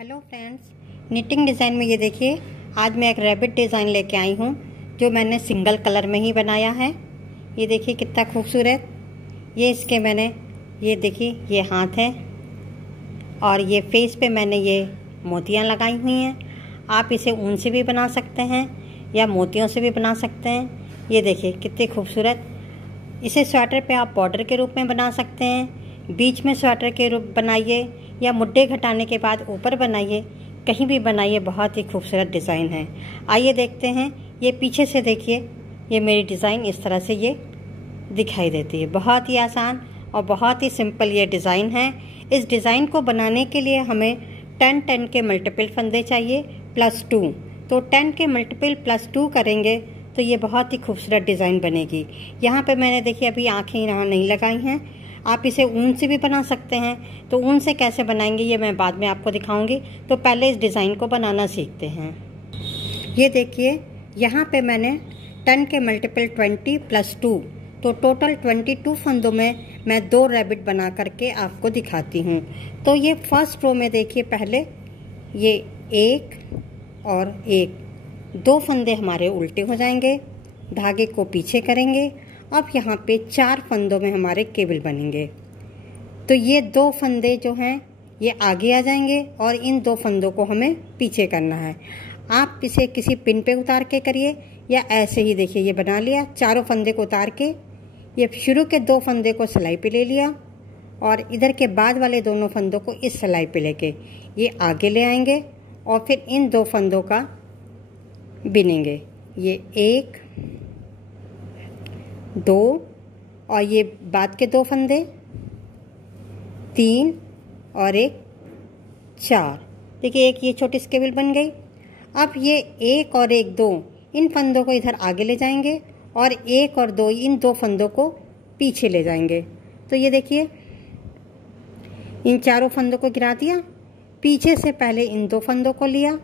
Hello friends, knitting design में ये देखिए, आज मैं एक रैबिट डिज़ाइन लेके आई हूँ जो मैंने सिंगल कलर में ही बनाया है। ये देखिए कितना खूबसूरत। ये इसके मैंने ये देखिए ये हाथ है और ये फेस पे मैंने ये मोतियाँ लगाई हुई हैं। आप इसे ऊन से भी बना सकते हैं या मोतियों से भी बना सकते हैं। ये देखिए कितने खूबसूरत। इसे स्वेटर पे आप बॉर्डर के रूप में बना सकते हैं, बीच में स्वेटर के रूप बनाइए या मुड्ढे घटाने के बाद ऊपर बनाइए, कहीं भी बनाइए। बहुत ही खूबसूरत डिज़ाइन है। आइए देखते हैं। ये पीछे से देखिए, ये मेरी डिज़ाइन इस तरह से ये दिखाई देती है। बहुत ही आसान और बहुत ही सिंपल ये डिज़ाइन है। इस डिज़ाइन को बनाने के लिए हमें 10 के मल्टीपल फंदे चाहिए +2। तो 10 के मल्टीपल +2 करेंगे तो ये बहुत ही खूबसूरत डिज़ाइन बनेगी। यहाँ पे मैंने देखिए अभी आँखें यहाँ नहीं लगाई हैं। आप इसे ऊन से भी बना सकते हैं। तो ऊन से कैसे बनाएंगे ये मैं बाद में आपको दिखाऊंगी। तो पहले इस डिज़ाइन को बनाना सीखते हैं। ये देखिए, यहाँ पे मैंने 10 के मल्टीपल 20 +2, तो टोटल 22 फंदों में मैं 2 रैबिट बना करके आपको दिखाती हूँ। तो ये फर्स्ट रो में देखिए, पहले ये 1 और 1, 2 फंदे हमारे उल्टे हो जाएंगे, धागे को पीछे करेंगे। अब यहाँ पे 4 फंदों में हमारे केबल बनेंगे। तो ये 2 फंदे जो हैं ये आगे आ जाएंगे और इन 2 फंदों को हमें पीछे करना है। आप इसे किसी पिन पे उतार के करिए या ऐसे ही देखिए ये बना लिया। चारों फंदे को उतार के ये शुरू के 2 फंदे को सिलाई पे ले लिया और इधर के बाद वाले दोनों फंदों को इस सिलाई पे लेके ये आगे ले आएंगे और फिर इन 2 फंदों का बिनेंगे। ये 1 2 और ये बाद के 2 फंदे 3 और 1 4। देखिए एक ये छोटी स्केबल बन गई। अब ये 1 और 1 2 इन फंदों को इधर आगे ले जाएंगे और 1 और 2 इन 2 फंदों को पीछे ले जाएंगे। तो ये देखिए इन चारों फंदों को गिरा दिया, पीछे से पहले इन 2 फंदों को लिया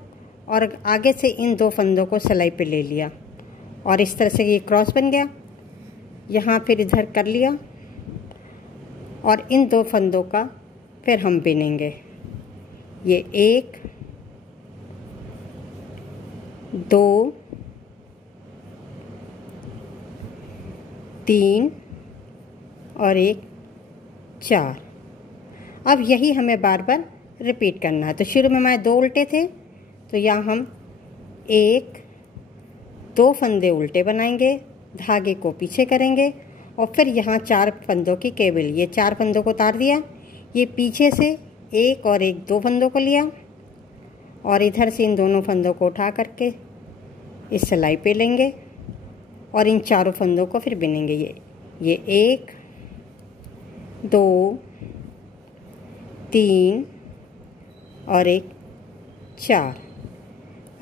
और आगे से इन 2 फंदों को सिलाई पे ले लिया और इस तरह से ये क्रॉस बन गया। यहाँ फिर इधर कर लिया और इन 2 फंदों का फिर हम बिनेंगे। ये 1 2 3 और 1 4। अब यही हमें बार बार रिपीट करना है। तो शुरू में हमारे 2 उल्टे थे, तो यहाँ हम 1 2 फंदे उल्टे बनाएंगे, धागे को पीछे करेंगे और फिर यहाँ 4 फंदों की केबल, ये 4 फंदों को उतार दिया। ये पीछे से 1 और 1 2 फंदों को लिया और इधर से इन दोनों फंदों को उठा करके इस सिलाई पे लेंगे और इन चारों फंदों को फिर बिनेंगे। ये 1 2 3 और 1 4।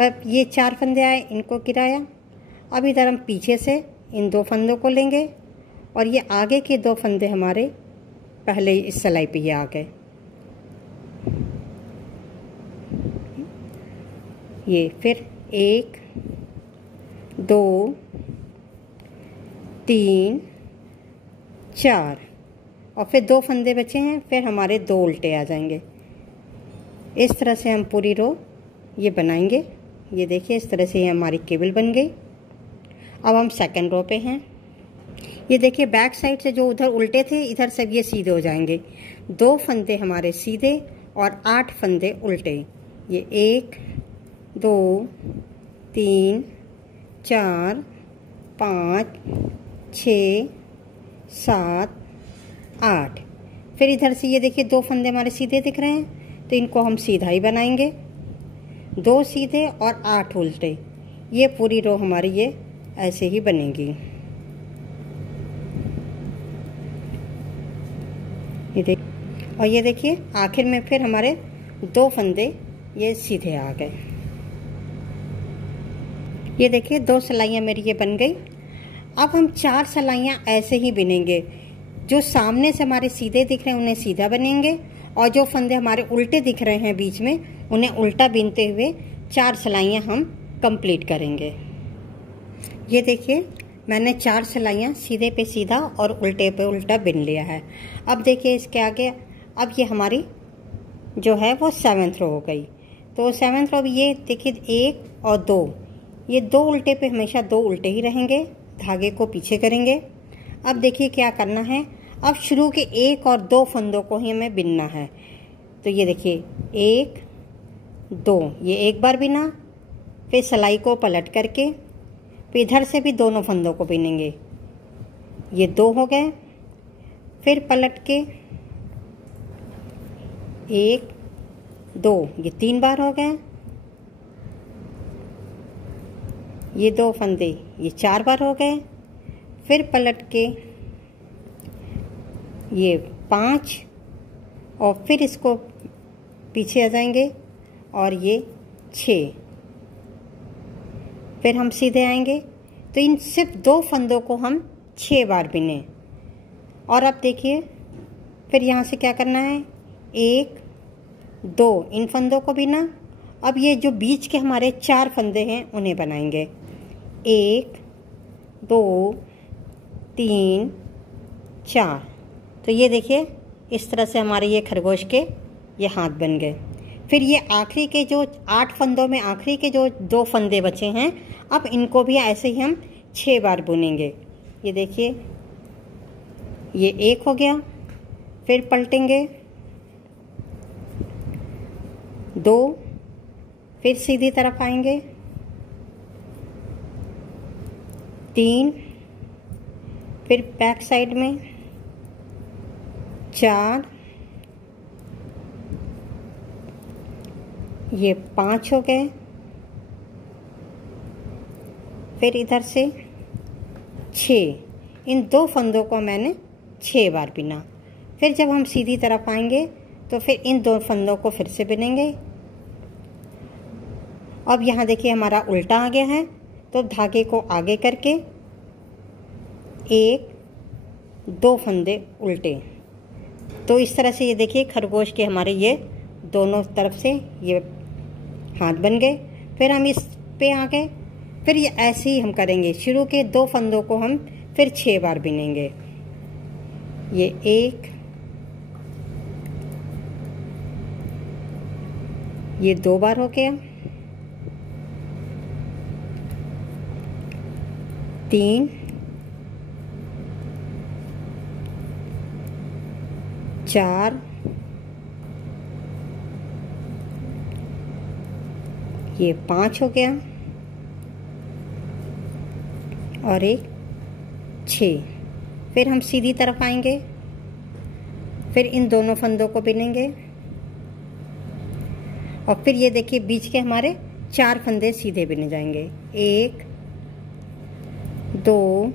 अब ये 4 फंदे आए, इनको गिराया। अब इधर हम पीछे से इन 2 फंदों को लेंगे और ये आगे के 2 फंदे हमारे पहले इस सिलाई पे ये आ गए। ये फिर 1 2 3 4 और फिर 2 फंदे बचे हैं, फिर हमारे 2 उल्टे आ जाएंगे। इस तरह से हम पूरी रो ये बनाएंगे। ये देखिए इस तरह से ये हमारी केबल बन गई। अब हम सेकंड रो पे हैं। ये देखिए बैक साइड से जो उधर उल्टे थे इधर सब ये सीधे हो जाएंगे। 2 फंदे हमारे सीधे और 8 फंदे उल्टे। ये 1 2 3 4 5 6 7 8। फिर इधर से ये देखिए 2 फंदे हमारे सीधे दिख रहे हैं, तो इनको हम सीधा ही बनाएंगे। 2 सीधे और 8 उल्टे। ये पूरी रो हमारी ये ऐसे ही बनेगी। और ये देखिए आखिर में फिर हमारे 2 फंदे ये सीधे आ गए। ये देखिए 2 सिलाइयाँ मेरी ये बन गई। अब हम 4 सिलाइयाँ ऐसे ही बिनेंगे। जो सामने से हमारे सीधे दिख रहे हैं उन्हें सीधा बनेंगे और जो फंदे हमारे उल्टे दिख रहे हैं बीच में उन्हें उल्टा बिनते हुए 4 सिलाइयाँ हम कंप्लीट करेंगे। ये देखिए मैंने 4 सिलाइयाँ सीधे पे सीधा और उल्टे पे उल्टा बिन लिया है। अब देखिए इसके आगे अब ये हमारी जो है वो 7th रो हो गई। तो 7th रो ये देखिए 1 और 2, ये 2 उल्टे पे हमेशा 2 उल्टे ही रहेंगे। धागे को पीछे करेंगे। अब देखिए क्या करना है, अब शुरू के 1 और 2 फंदों को ही हमें बिनना है। तो ये देखिए 1 2, ये एक बार बिना, फिर सिलाई को पलट करके फिर इधर से भी दोनों फंदों को बिनेंगे। ये 2 हो गए, फिर पलट के 1 2, ये 3 बार हो गए। ये 2 फंदे ये 4 बार हो गए, फिर पलट के ये 5 और फिर इसको पीछे आ जाएंगे और ये 6, फिर हम सीधे आएंगे। तो इन सिर्फ 2 फंदों को हम 6 बार बिने। और अब देखिए फिर यहाँ से क्या करना है, 1 2 इन फंदों को बिना। अब ये जो बीच के हमारे 4 फंदे हैं उन्हें बनाएंगे। 1 2 3 4। तो ये देखिए इस तरह से हमारे ये खरगोश के ये हाथ बन गए। फिर ये आखिरी के जो 8 फंदों में आखिरी के जो 2 फंदे बचे हैं, अब इनको भी ऐसे ही हम 6 बार बुनेंगे। ये देखिए ये 1 हो गया, फिर पलटेंगे 2, फिर सीधी तरफ आएंगे 3, फिर बैक साइड में 4, ये 5 हो गए, फिर इधर से 6। इन 2 फंदों को मैंने 6 बार बिना। फिर जब हम सीधी तरफ आएंगे तो फिर इन 2 फंदों को फिर से बिनेंगे। अब यहाँ देखिए हमारा उल्टा आ गया है, तो धागे को आगे करके 1 2 फंदे उल्टे। तो इस तरह से ये देखिए खरगोश के हमारे ये दोनों तरफ से ये हाथ बन गए। फिर हम इस पे आ गए, फिर ये ऐसे ही हम करेंगे। शुरू के 2 फंदों को हम फिर 6 बार बिनेंगे। ये 1, ये 2 बार हो गया, 3 4, ये 5 हो गया और एक 6। फिर हम सीधी तरफ आएंगे, फिर इन दोनों फंदों को बिनेंगे और फिर ये देखिए बीच के हमारे 4 फंदे सीधे बिने जाएंगे। 1 2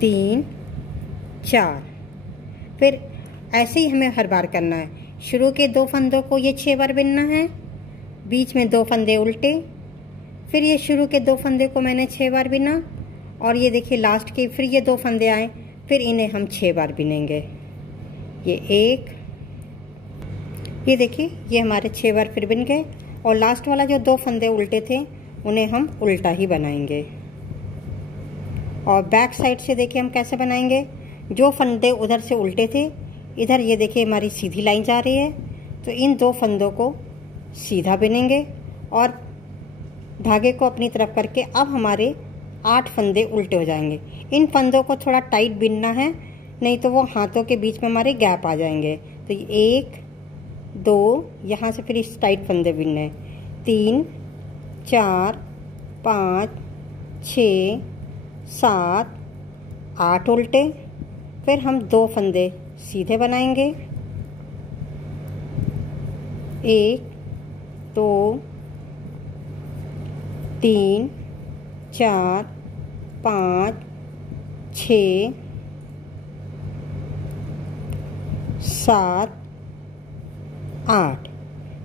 3 4। फिर ऐसे ही हमें हर बार करना है। शुरू के 2 फंदों को ये 6 बार बिनना है, बीच में 2 फंदे उल्टे, फिर ये शुरू के 2 फंदे को मैंने 6 बार बिना और ये देखिए लास्ट के फिर ये 2 फंदे आए, फिर इन्हें हम 6 बार बिनेंगे। ये 1, ये देखिए ये हमारे 6 बार फिर बिन गए और लास्ट वाला जो 2 फंदे उल्टे थे उन्हें हम उल्टा ही बनाएंगे। और बैक साइड से देखिए हम कैसे बनाएंगे। जो फंदे उधर से उल्टे थे, इधर ये देखिए हमारी सीधी लाइन जा रही है, तो इन 2 फंदों को सीधा बिनेंगे और धागे को अपनी तरफ करके अब हमारे 8 फंदे उल्टे हो जाएंगे। इन फंदों को थोड़ा टाइट बिनना है, नहीं तो वो हाथों के बीच में हमारे गैप आ जाएंगे। तो 1 2 यहाँ से फिर इस टाइट फंदे बिनने, 3 4 5 6 7 8 उल्टे, फिर हम 2 फंदे सीधे बनाएंगे। 1 2 3 4 5 6 7 8।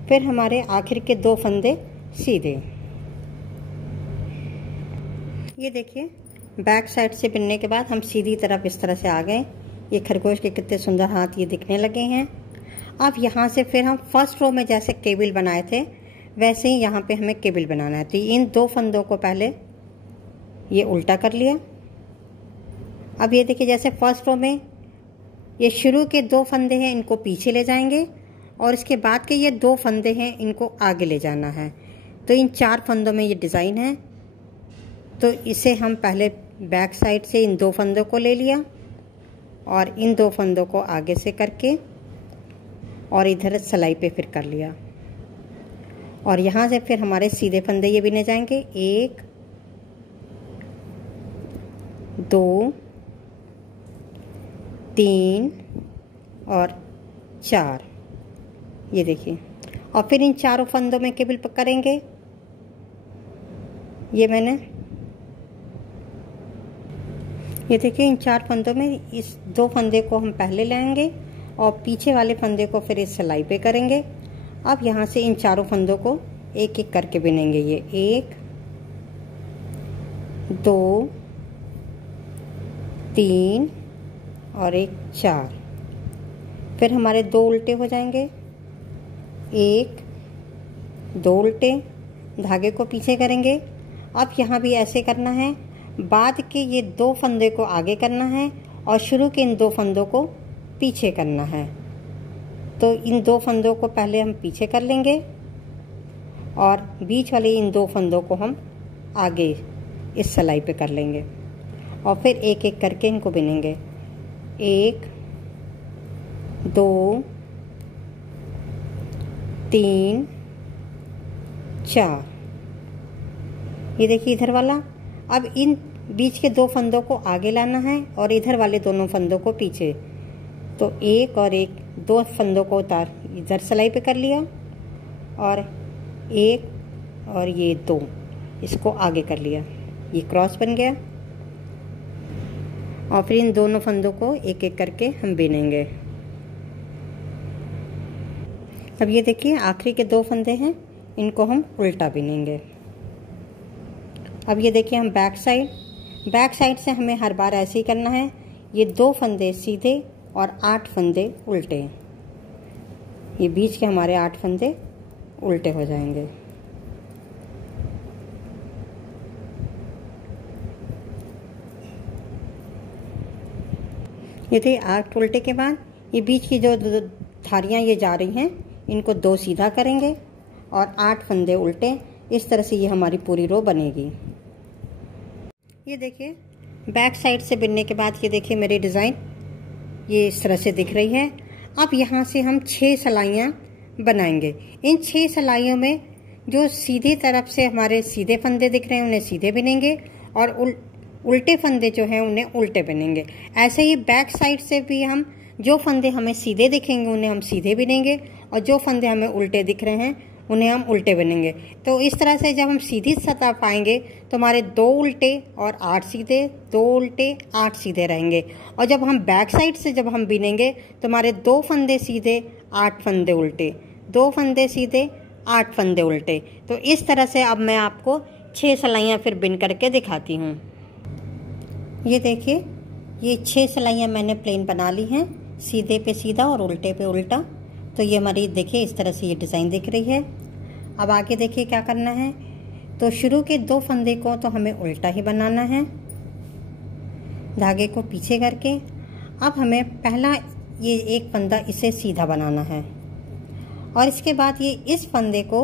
फिर हमारे आखिर के 2 फंदे सीधे। ये देखिए बैक साइड से बिनने के बाद हम सीधी तरफ इस तरह से आ गए। ये खरगोश के कितने सुंदर हाथ ये दिखने लगे हैं। अब यहाँ से फिर हम फर्स्ट रो में जैसे केबिल बनाए थे वैसे ही यहाँ पे हमें केबिल बनाना है। तो इन 2 फंदों को पहले ये उल्टा कर लिया। अब ये देखिए जैसे फर्स्ट रो में ये शुरू के 2 फंदे हैं, इनको पीछे ले जाएंगे और इसके बाद के ये 2 फंदे हैं, इनको आगे ले जाना है। तो इन 4 फंदों में ये डिज़ाइन है। तो इसे हम पहले बैक साइड से इन 2 फंदों को ले लिया और इन 2 फंदों को आगे से करके और इधर सिलाई पे फिर कर लिया। और यहाँ से फिर हमारे सीधे फंदे ये बिने जाएंगे, 1 2 3 और 4, ये देखिए। और फिर इन चारों फंदों में केबल करेंगे। ये देखिए इन 4 फंदों में इस 2 फंदे को हम पहले लाएंगे और पीछे वाले फंदे को फिर इस सिलाई पे करेंगे। अब यहाँ से इन चारों फंदों को एक एक करके बिनेंगे। ये 1 2 3 और 1 4। फिर हमारे 2 उल्टे हो जाएंगे, 1 2 उल्टे, धागे को पीछे करेंगे। अब यहाँ भी ऐसे करना है। बाद के ये 2 फंदे को आगे करना है और शुरू के इन 2 फंदों को पीछे करना है। तो इन 2 फंदों को पहले हम पीछे कर लेंगे और बीच वाले इन 2 फंदों को हम आगे इस सिलाई पे कर लेंगे और फिर एक एक करके इनको बिनेंगे। 1 2 3 4। ये देखिए इधर वाला। अब इन बीच के 2 फंदों को आगे लाना है और इधर वाले दोनों फंदों को पीछे। तो 1 और 1 2 फंदों को उतार इधर सिलाई पे कर लिया और 1 और ये 2 इसको आगे कर लिया। ये क्रॉस बन गया और फिर इन दोनों फंदों को एक एक करके हम बिनेंगे। अब ये देखिए आखिरी के 2 फंदे हैं, इनको हम उल्टा बिनेंगे। अब ये देखिए हम बैक साइड से हमें हर बार ऐसे ही करना है। ये 2 फंदे सीधे और 8 फंदे उल्टे। ये बीच के हमारे 8 फंदे उल्टे हो जाएंगे। ये थे 8 उल्टे के बाद ये बीच की जो धारियां ये जा रही हैं, इनको 2 सीधा करेंगे और 8 फंदे उल्टे। इस तरह से ये हमारी पूरी रो बनेगी। ये देखिए बैक साइड से बिनने के बाद ये देखिए मेरी डिज़ाइन ये इस तरह से दिख रही है। अब यहाँ से हम 6 सिलाइयाँ बनाएंगे। इन 6 सिलाइयों में जो सीधी तरफ से हमारे सीधे फंदे दिख रहे हैं उन्हें सीधे बिनेंगे और उल्टे फंदे जो हैं उन्हें उल्टे बिनेंगे। ऐसे ही बैक साइड से भी हम जो फंदे हमें सीधे दिखेंगे उन्हें हम सीधे बिनेंगे और जो फंदे हमें उल्टे दिख रहे हैं उन्हें हम उल्टे बिनेंगे। तो इस तरह से जब हम सीधी सतह पाएंगे तो हमारे 2 उल्टे और 8 सीधे, 2 उल्टे 8 सीधे रहेंगे। और जब हम बैक साइड से जब हम बिनेंगे तो हमारे 2 फंदे सीधे 8 फंदे उल्टे, 2 फंदे सीधे 8 फंदे उल्टे। तो इस तरह से अब मैं आपको 6 सिलाइयाँ फिर बिन करके दिखाती हूँ। ये देखिए ये 6 सिलाइयाँ मैंने प्लेन बना ली हैं, सीधे पे सीधा और उल्टे पे उल्टा। तो ये हमारी देखिए इस तरह से ये डिज़ाइन दिख रही है। अब आगे देखिए क्या करना है। तो शुरू के 2 फंदे को तो हमें उल्टा ही बनाना है, धागे को पीछे करके। अब हमें पहला ये एक फंदा इसे सीधा बनाना है और इसके बाद ये इस फंदे को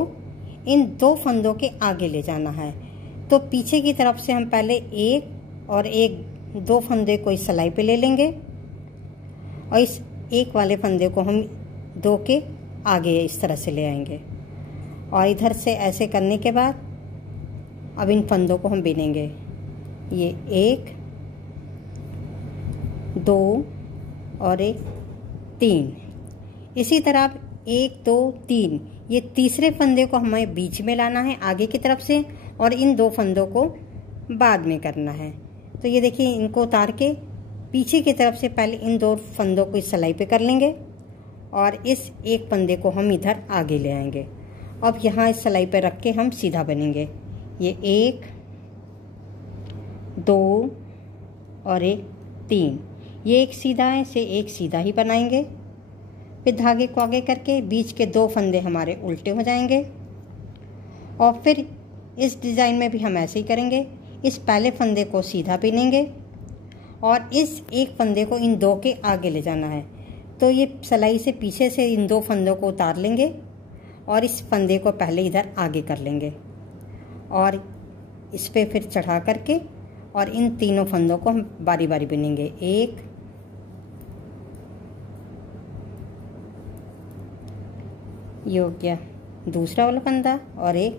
इन 2 फंदों के आगे ले जाना है। तो पीछे की तरफ से हम पहले 1 और 2 फंदे को इस सिलाई पे ले लेंगे और इस एक वाले फंदे को हम 2 के आगे इस तरह से ले आएंगे और इधर से ऐसे करने के बाद अब इन फंदों को हम बिनेंगे। ये 1 2 और 3। इसी तरह 1 2 3 ये तीसरे फंदे को हमें बीच में लाना है आगे की तरफ से और इन 2 फंदों को बाद में करना है। तो ये देखिए इनको उतार के पीछे की तरफ से पहले इन 2 फंदों को इस सिलाई पे कर लेंगे और इस एक फंदे को हम इधर आगे ले आएंगे। अब यहाँ इस सिलाई पे रख के हम सीधा बनेंगे। ये 1 2 और 3, ये एक सीधा है, इसे एक सीधा ही बनाएंगे। फिर धागे को आगे करके बीच के 2 फंदे हमारे उल्टे हो जाएंगे और फिर इस डिज़ाइन में भी हम ऐसे ही करेंगे। इस पहले फंदे को सीधा बिनेंगे और इस एक फंदे को इन 2 के आगे ले जाना है। तो ये सिलाई से पीछे से इन 2 फंदों को उतार लेंगे और इस फंदे को पहले इधर आगे कर लेंगे और इस पे फिर चढ़ा करके और इन तीनों फंदों को हम बारी बारी बुनेंगे। 1, ये हो गया दूसरा वाला फंदा और 1,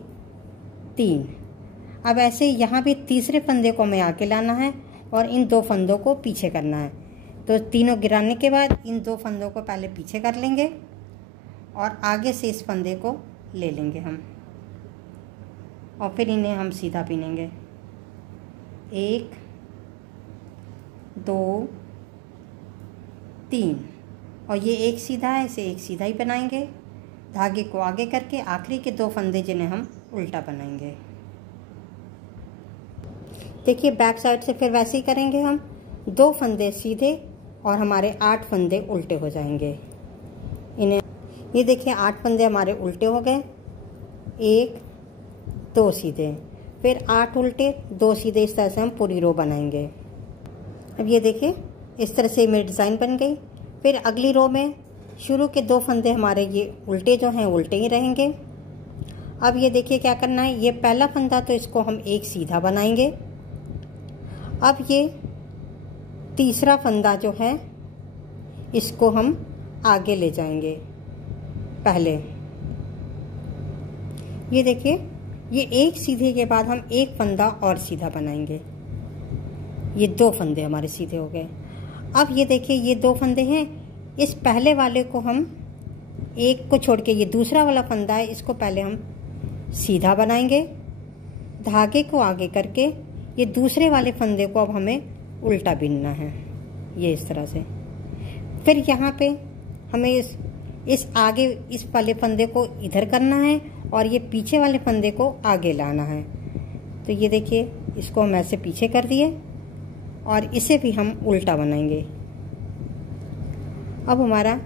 3। अब ऐसे यहाँ भी तीसरे फंदे को हमें आगे लाना है और इन 2 फंदों को पीछे करना है। तो तीनों गिराने के बाद इन 2 फंदों को पहले पीछे कर लेंगे और आगे से इस फंदे को ले लेंगे हम और फिर इन्हें हम सीधा बिनेंगे। 1, 2, 3 और ये एक सीधा है, इसे एक सीधा ही बनाएंगे। धागे को आगे करके आखिरी के 2 फंदे जिन्हें हम उल्टा बनाएंगे। देखिए बैक साइड से फिर वैसे ही करेंगे हम। 2 फंदे सीधे और हमारे 8 फंदे उल्टे हो जाएंगे। इन्हें ये देखिए 8 फंदे हमारे उल्टे हो गए। 1, 2 सीधे, फिर 8 उल्टे, 2 सीधे, इस तरह से हम पूरी रो बनाएंगे। अब ये देखिए इस तरह से मेरी डिज़ाइन बन गई। फिर अगली रो में शुरू के 2 फंदे हमारे ये उल्टे जो हैं उल्टे ही रहेंगे। अब ये देखिए क्या करना है, ये पहला फंदा तो इसको हम एक सीधा बनाएंगे। अब ये तीसरा फंदा जो है इसको हम आगे ले जाएंगे। पहले ये देखिए ये एक सीधे के बाद हम एक फंदा और सीधा बनाएंगे। ये 2 फंदे हमारे सीधे हो गए। अब ये देखिए ये 2 फंदे हैं, इस पहले वाले को हम एक को छोड़ के ये दूसरा वाला फंदा है इसको पहले हम सीधा बनाएंगे। धागे को आगे करके ये दूसरे वाले फंदे को अब हमें उल्टा बिनना है, ये इस तरह से। फिर यहाँ पे हमें इस आगे इस वाले फंदे को इधर करना है और ये पीछे वाले फंदे को आगे लाना है। तो ये देखिए इसको हम ऐसे पीछे कर दिए और इसे भी हम उल्टा बनाएंगे। अब हमारा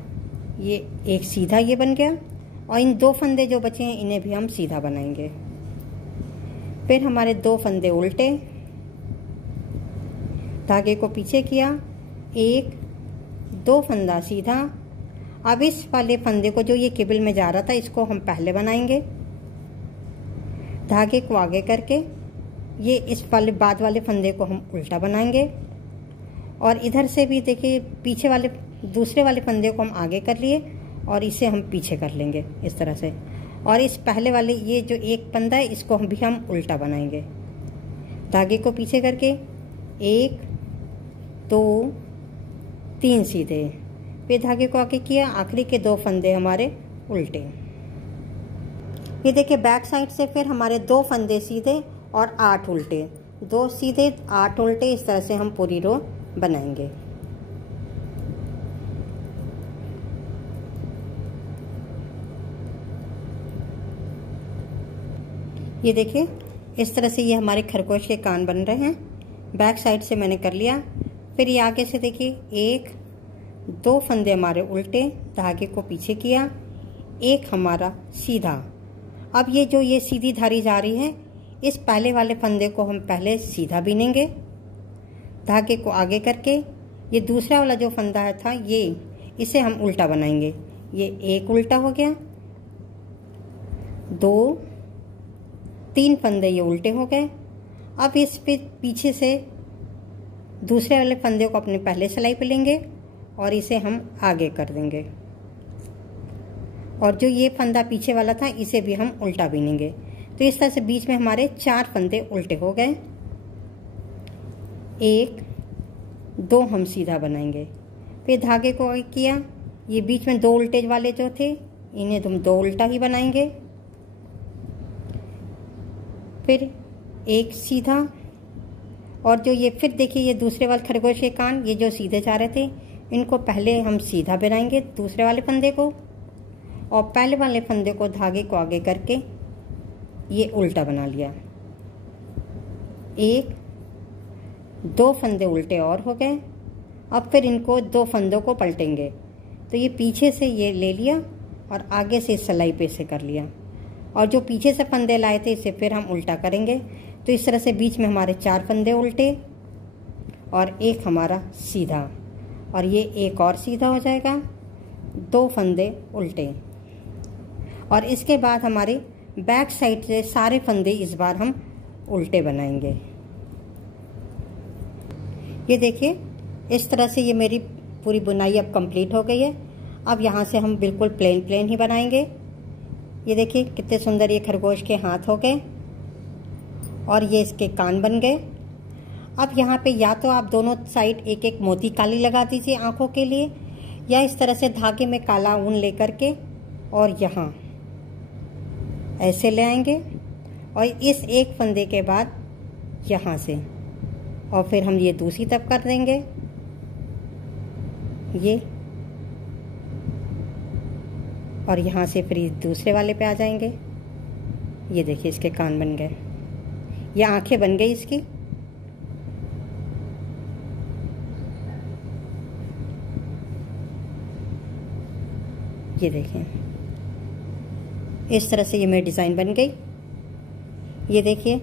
ये एक सीधा ये बन गया और इन 2 फंदे जो बचे हैं इन्हें भी हम सीधा बनाएंगे। फिर हमारे 2 फंदे उल्टे, धागे को पीछे किया, 1, 2 फंदा सीधा। अब इस वाले फंदे को जो ये केबल में जा रहा था इसको हम पहले बनाएंगे। धागे को आगे करके ये इस वाले बाद वाले फंदे को हम उल्टा बनाएंगे और इधर से भी देखिए पीछे वाले दूसरे वाले फंदे को हम आगे कर लिए और इसे हम पीछे कर लेंगे इस तरह से। और इस पहले वाले ये जो एक फंदा है इसको हम भी हम उल्टा बनाएंगे। धागे को पीछे करके 1, 2, 3 सीधे, फिर धागे को आगे किया, आखिरी के 2 फंदे हमारे उल्टे। ये देखिए बैक साइड से फिर हमारे 2 फंदे सीधे और 8 उल्टे, 2 सीधे 8 उल्टे, इस तरह से हम पूरी रो बनाएंगे। ये देखिए इस तरह से ये हमारे खरगोश के कान बन रहे हैं। बैक साइड से मैंने कर लिया। फिर ये आगे से देखिए 1, 2 फंदे हमारे उल्टे, धागे को पीछे किया, 1 हमारा सीधा। अब ये जो ये सीधी धारी जा रही है इस पहले वाले फंदे को हम पहले सीधा बिनेंगे। धागे को आगे करके ये दूसरा वाला जो फंदा था ये इसे हम उल्टा बनाएंगे। ये 1 उल्टा हो गया, 2, 3 फंदे ये उल्टे हो गए। अब इस पे पीछे से दूसरे वाले फंदे को अपने पहले सिलाई पे लेंगे और इसे हम आगे कर देंगे और जो ये फंदा पीछे वाला था इसे भी हम उल्टा बिनेंगे। तो इस तरह से बीच में हमारे 4 फंदे उल्टे हो गए। 1, 2 हम सीधा बनाएंगे। फिर धागे को आगे किया, ये बीच में 2 उल्टे वाले जो थे इन्हें तुम 2 उल्टा ही बनाएंगे। फिर 1 सीधा और जो ये फिर देखिए ये दूसरे वाले खरगोश के कान ये जो सीधे जा रहे थे इनको पहले हम सीधा बनाएंगे दूसरे वाले फंदे को और पहले वाले फंदे को धागे को आगे करके ये उल्टा बना लिया। 1, 2 फंदे उल्टे और हो गए। अब फिर इनको 2 फंदों को पलटेंगे तो ये पीछे से ये ले लिया और आगे से सिलाई पे से कर लिया और जो पीछे से फंदे लाए थे इसे फिर हम उल्टा करेंगे। तो इस तरह से बीच में हमारे 4 फंदे उल्टे और 1 हमारा सीधा और ये 1 और सीधा हो जाएगा 2 फंदे उल्टे। और इसके बाद हमारे बैक साइड से सारे फंदे इस बार हम उल्टे बनाएंगे। ये देखिए इस तरह से ये मेरी पूरी बुनाई अब कंप्लीट हो गई है। अब यहाँ से हम बिल्कुल प्लेन प्लेन ही बनाएंगे। ये देखिए कितने सुंदर ये खरगोश के हाथ हो गए और ये इसके कान बन गए। अब यहाँ पे या तो आप दोनों साइड एक एक मोती काली लगा दीजिए आंखों के लिए, या इस तरह से धागे में काला ऊन लेकर के और यहाँ ऐसे ले आएंगे और इस एक फंदे के बाद यहाँ से, और फिर हम ये दूसरी तरफ कर देंगे ये, और यहाँ से फिर दूसरे वाले पे आ जाएंगे। ये देखिए इसके कान बन गए, ये आंखें बन गई इसकी। ये देखें इस तरह से ये मेरी डिज़ाइन बन गई। ये देखिए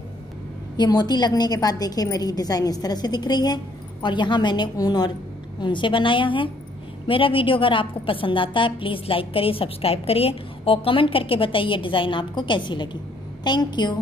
ये मोती लगने के बाद देखिए मेरी डिज़ाइन इस तरह से दिख रही है और यहाँ मैंने ऊन से बनाया है। मेरा वीडियो अगर आपको पसंद आता है प्लीज़ लाइक करिए, सब्सक्राइब करिए और कमेंट करके बताइए डिज़ाइन आपको कैसी लगी। Thank you.